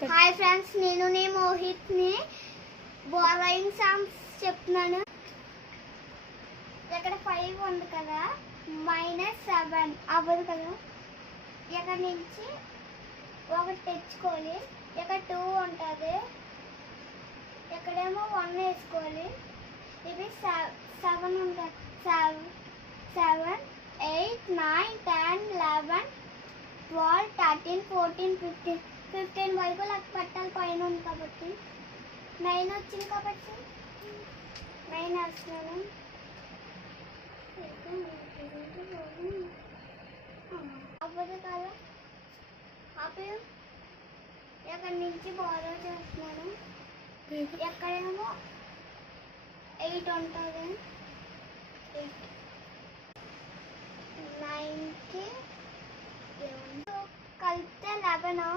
Hi friends, నేను మోహిత్ని borrowing sums చెప్తున్నాను. ఇక్కడ 5 ఉంది కదా, -7 అవ్వదు కదా. ఇక్కడ నుంచి ఒకటి తెచ్చుకోవాలి. ఇక్కడ 2 ఉంటుంది, ఇక్కడేమో 1 వేసుకోవాలి. ఇది 7 ఉంటుంది. 7 8 9 10 11 12 13 14 15 వరకు లెక్క పెట్టాలి. పైన ఉంది కాబట్టి 9 వచ్చింది కాబట్టి 9 వేస్తున్నాను. అవ్వదు కదా, అప్పుడు ఎక్కడి నుంచి బోరో చేస్తున్నాను. ఎక్కడేమో 8 ఉంటుంది, 9కి కలిపితే 11.